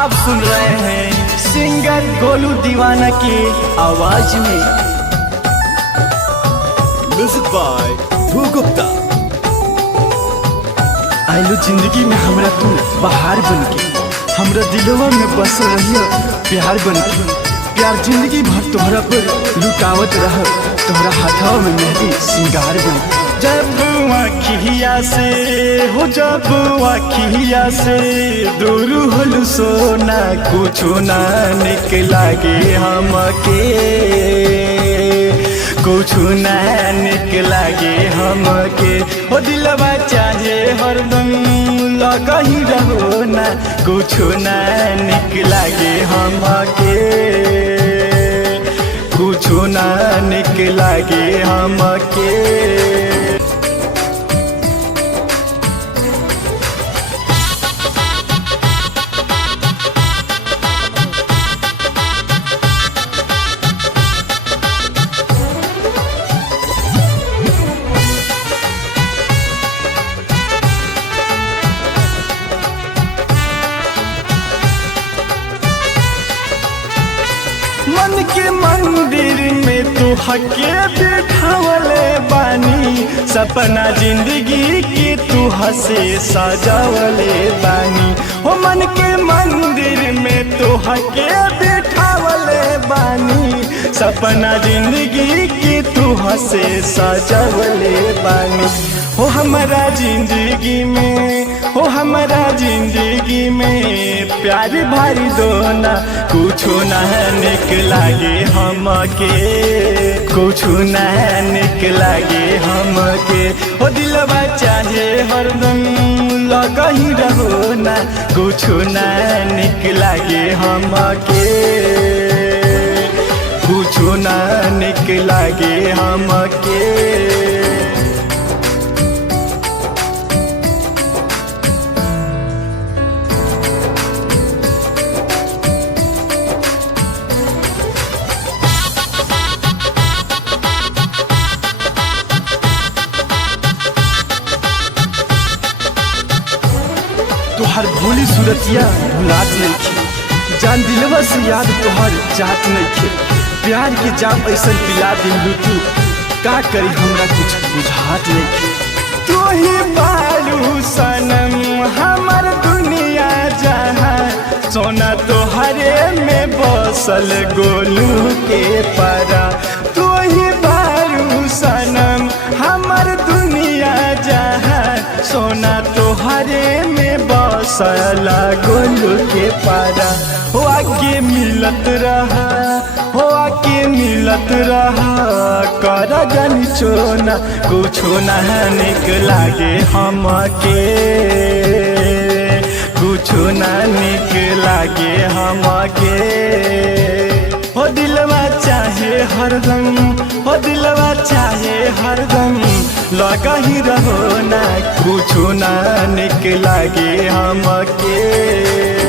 आप सुन रहे हैं सिंगर गोलू दीवाना की आवाज में। म्यूजिक बाय ध्रुव गुप्ता। आइलो जिंदगी में हमरा तू बहार बनके, हमरा दिलवा में बस रहियो प्यार बनके। प्यार जिंदगी भर तोहरा पर लुटावत रह, तोहरा हाथों में मेहंदी सिंगार बनके। जब आखिया से हो, जब आखिया से दूर होलू सोना, कुछो ना निक लागे हमके, कुछो ना निक लागे हमके। हो दिलवा चाहे हरदम लगही रहो ना, कुछो ना निक लागे हमके, कुछो ना निक लागे हमके। मन के मंदिर में तू हके बिठावले बानी, सपना जिंदगी की तू हसे सजावले बानी। हो मन के मंदिर में तू हके बिठावले बानी, सपना जिंदगी की तू हसे सजावले बानी। हो हमारा जिंदगी में, हो हमारा जिंदगी में प्यार भारी दोना, कुछो ना निक लागे हमके, कुछो ना निक लागे हमके। हो दिलवा चाहे हरदम लगही रहो ना, कुछो ना निक लागे हमके, कुछो ना निक लागे हमके। तोहर भोली सूरतिया भुलात नइखे, जान दिलवा से याद तोहर जात नइखे। प्यार के जाम ऐसन पिला दिलू तू, का करी हमरा कुछ बुझात नइखे। तू ही बारू सनम हमर दुनिया जहां, सोना तोहरे में बसल गोलू के पारा। तू ही बारू सनम हमर दुनिया जहां, सोना तोहरे में बसला गोलू के पारा। हो आगे मिलत रहा, हो आगे मिलत रहा, कर जानी चोना, कुछो ना निक लागे हमके, कुछो ना निक लागे हमके। हो दिलवा चाहे हरदम, हो दिलवा चाहे हरदम लगही रहो ना, कुछो ना निक लागे हमके।